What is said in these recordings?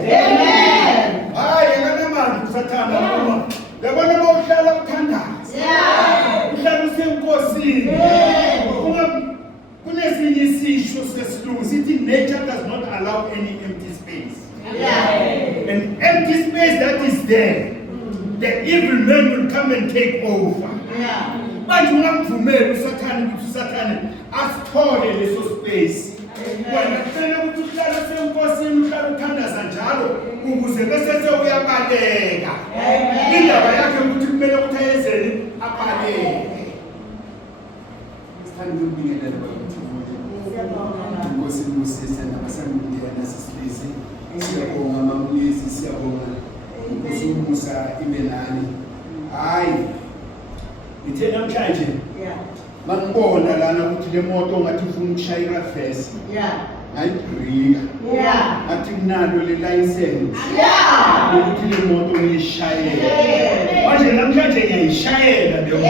Amen. Hayi ngamanje kusathana noma yabona mawuhlala uthandaza. Uhlala usenkosini. Kunesinye isisho sesilungu sithi nature does not allow any empty space. An empty space that is there, the evil man will come and take over. Manje ungamvumeli usathane asithole leso space. Wena kufanele ukuthi uhlale senkosini uhlale uthandaza njalo ukuze bese uyabaleka. Indaba yakhe ukuthi kumele ukuthi ayezeni abaleke. Sithanda ukubingelela bakuthi Inkosi Moses nabasamngena sisihlisi. Siyabonga mamuyezi, siyabonga ukusubusa ibenani. Hayi Ngithe namhlanje mangibona lana ukuthi le moto ngathi ufuna ukushayela reverse. Ngayibrika. Ngathi kunalo le license. Ukuthi le moto ngiyishayela. Manje namhlanje ngiyayishayela le moto.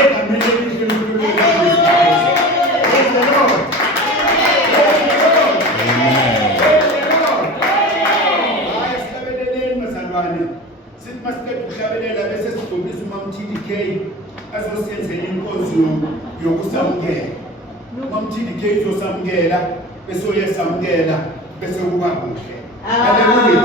Egameni elihle lokuLord. Sithi masiqeda ukuhlabelela bese sidumisa uMamTDK azosenzela inkonzo yokusamukela. uMamTDK uzosamukela bese uyesamukela bese kuba kuhle. Haleluya.